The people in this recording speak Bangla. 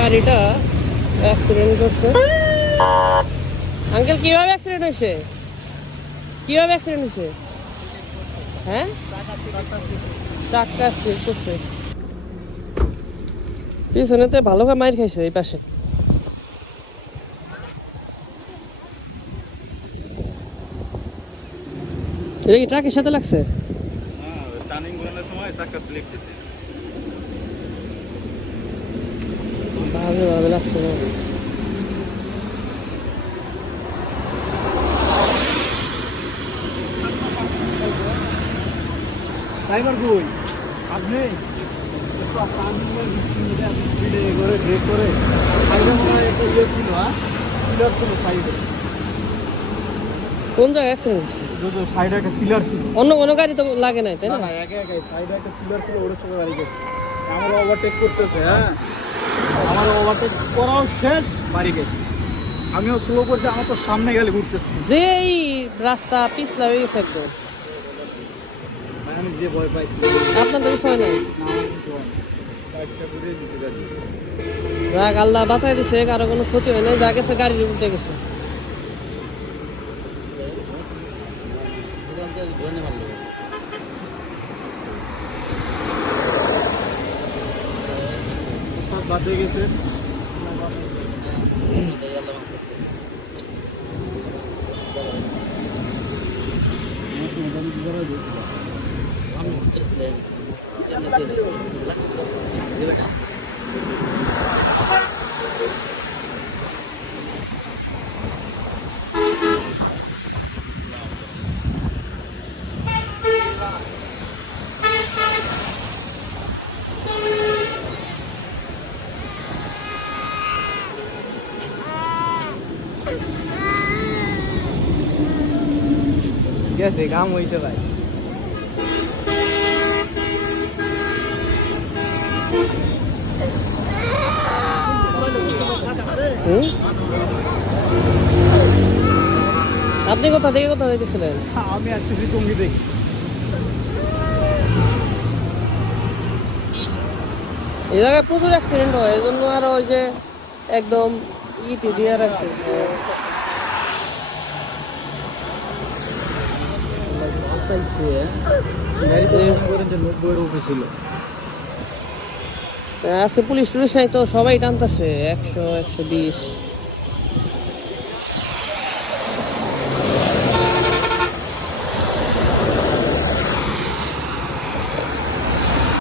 গাড়িটা অ্যাক্সিডেন্ট করছে। আঙ্কেল কিভাবে অ্যাক্সিডেন্ট হয়েছে? কিভাবে অ্যাক্সিডেন্ট হয়েছে? হ্যাঁ, চাক্কা স্লিপ করছে। পিছনেতে ভালো করে মাইর খাইছে এই পাশে। এটা কি ট্রাকের সাথে লাগছে? টার্নিং ঘোরানোর সময় চাকা স্লিপ দিছে। ভাবে ভাবে লাগছে না। ড্রাইভার কই আপনি? করে ব্রেক করে সাইডে মনে হয় একটা ইয়ে ছিল, হ্যাঁ পিলার ছিল সাইডে। কোন জায়গায় অ্যাক্সিডেন্ট হচ্ছে? সাইডে একটা পিলার ছিল। অন্য কোনো গাড়ি তো লাগে নাই, তাই না? একে একে সাইডে একটা পিলার ছিল, ওর সঙ্গে গাড়ি গেছে। আমার ওভারটেক করতেছে, হ্যাঁ আমার ওভারটেক করাও শেষ, বাড়ি গেছে। আমিও স্লো করতে, আমার তো সামনে গেলে ঘুরতেছি। যে এই রাস্তা পিছলা হয়ে গেছে একদম। আমি যে ভয় পাইছি আপনার তো কিছু হয় নাই? যাক, আল্লাহ বাঁচাই দিছে, কারো কোনো ক্ষতি হয় নাই। যা গেছে গাড়ির উল্টে গেছে। বাদে গেছে। গেছে, কাম হয়েছে ভাই। আপনি কোথা থেকে কোথা যেতেছিলেন? আমি আসতেছি টঙ্গি থেকে। এই জায়গায় প্রচুর অ্যাক্সিডেন্ট হয়, এই জন্য আরো ওই যে একদম ইটি দিয়ে রাখছে। আজকে পুলিশ টুলিশ নাই তো, সবাই টানতেছে 100 120।